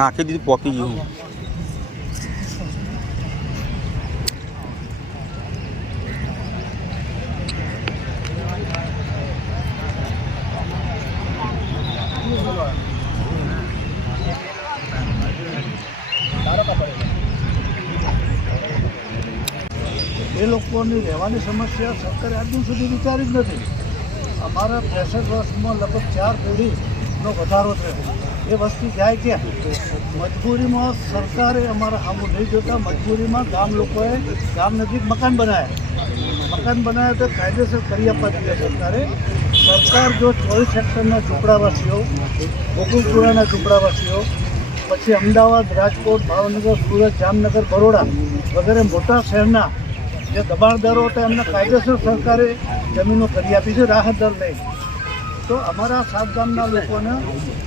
નાખી દીધી પોકી ગયું. એ લોકોની રહેવાની સમસ્યા સરકારે આજુ સુધી વિચારી જ નથી. અમારા 63 વર્ષમાં લગભગ 4 પેઢીનો વધારો થયો. એ વસ્તી જાય ક્યાં? મજબૂરીમાં સરકારે અમારા સામું નહીં જોતા મજબૂરીમાં ગામ લોકોએ ગામ નજીક મકાન બનાવ્યા તો કાયદેસર કરી આપવા જોઈએ સરકારે. સરકાર જો 24 સેક્ટરના ઝૂંપડાવાસીઓ, ગોકુલપુરાના ઝૂંપડાવાસીઓ, પછી અમદાવાદ, રાજકોટ, ભાવનગર, સુરત, જામનગર, બરોડા વગેરે મોટા શહેરના જે દબાણદારો હતા એમને કાયદેસર સરકારે જમીનો કરી આપી છે રાહત દર લઈ. તો અમારા 7 ગામના લોકોને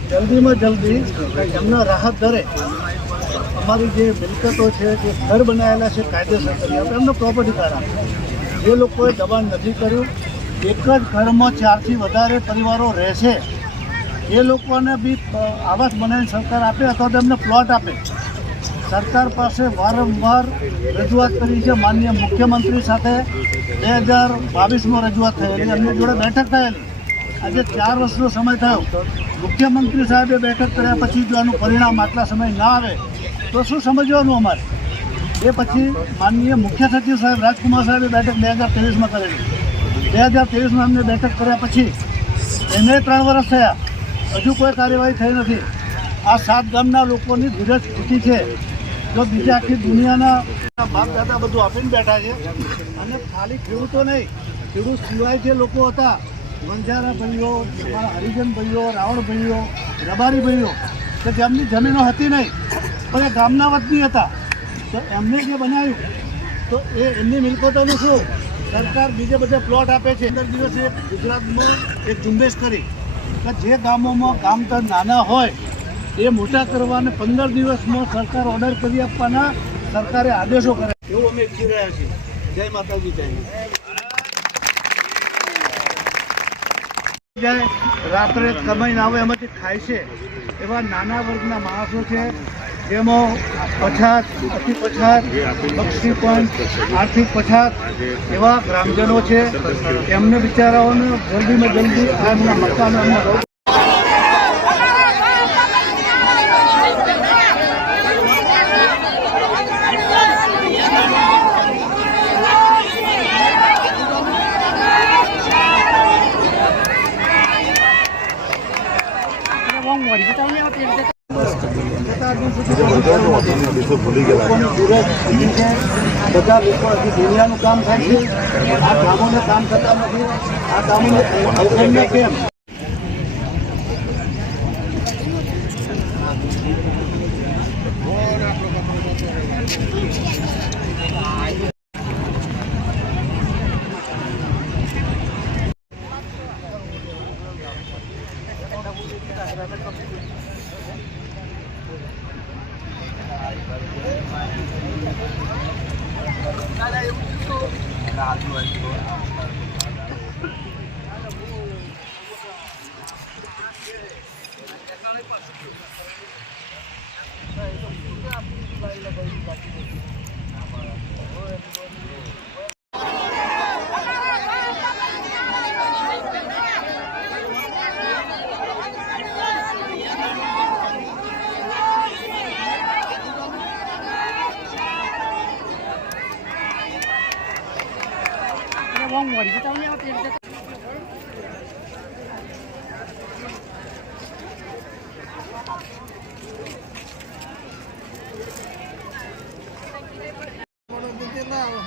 જલ્દીમાં જલ્દી એમના રાહત દરે અમારી જે મિલકતો છે, જે ઘર બનાવેલા છે કાયદેસર કરી આપે, એમનો પ્રોપર્ટી કાર્ડ આપે. જે લોકોએ દબાણ નથી કર્યું, એક જ ઘરમાં 4થી વધારે પરિવારો રહેશે, એ લોકોને બી આવાસ બનાવીને સરકાર આપે અથવા તો એમને પ્લોટ આપે. સરકાર પાસે વારંવાર રજૂઆત કરી છે. માનનીય મુખ્યમંત્રી સાથે 2022માં રજૂઆત થયેલી, એમની જોડે બેઠક થયેલી. આજે 4 વર્ષનો સમય થયો. મુખ્યમંત્રી સાહેબે બેઠક કર્યા પછી જો આનું પરિણામ આટલા સમય ના આવે તો શું સમજવાનું અમારે? એ પછી માનનીય મુખ્ય સચિવ સાહેબ રાજકુમાર સાહેબે બેઠક 2023માં કરેલી. 2023માં અમને બેઠક કર્યા પછી એને 3 વર્ષ થયા, હજુ કોઈ કાર્યવાહી થઈ નથી. આ 7 ગામના લોકોની ધીરજ તૂટી છે. જો બીજા આખી દુનિયાના બાપ દાદા બધું આપીને બેઠા છે, અને ખાલી ખેડૂતો નહીં, ખેડૂત સિવાય જે લોકો હતા, બંજારા ભાઈઓ, અમારા હરિજન ભાઈઓ, રાવણ ભાઈઓ, રબારી ભાઈઓ, કે જેમની જમીનો હતી નહીં પણ એ ગામના વતની હતા, તો એમને જે બનાવ્યું તો એમની મિલકતોનું શું? સરકાર બીજે બધે પ્લોટ આપે છે. 15 દિવસે ગુજરાતમાં એક ઝુંબેશ કરી કે જે ગામોમાં ગામ તો નાના હોય એ મોટા કરવાને 15 દિવસમાં સરકાર ઓર્ડર કરી આપવાના સરકારે આદેશો કરે, એવું અમે ઈચ્છી રહ્યા છીએ. જય માતાજી. જાય રાત્રે કમાઈને આવે એમાંથી ખાય છે એવા નાના વર્ગના માણસો છે, જેમાં પછાત, અતિ પછાત, બક્ષી પંચ, આર્થિક પછાત એવા ગ્રામજનો છે. એમને બિચારાઓને જલ્દીમાં જલ્દી એમના મકાનો બધા લોકો હજી દુનિયાનું કામ થાય છે. આ ગામોને કામ થતા નથી. આ ગામોને અવગણના કેમ?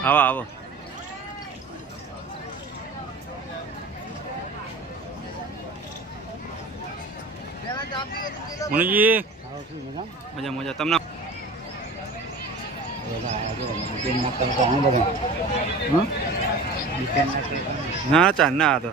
આવો આવો મુનિજી મજા મજા તમને ના ચાર ના તો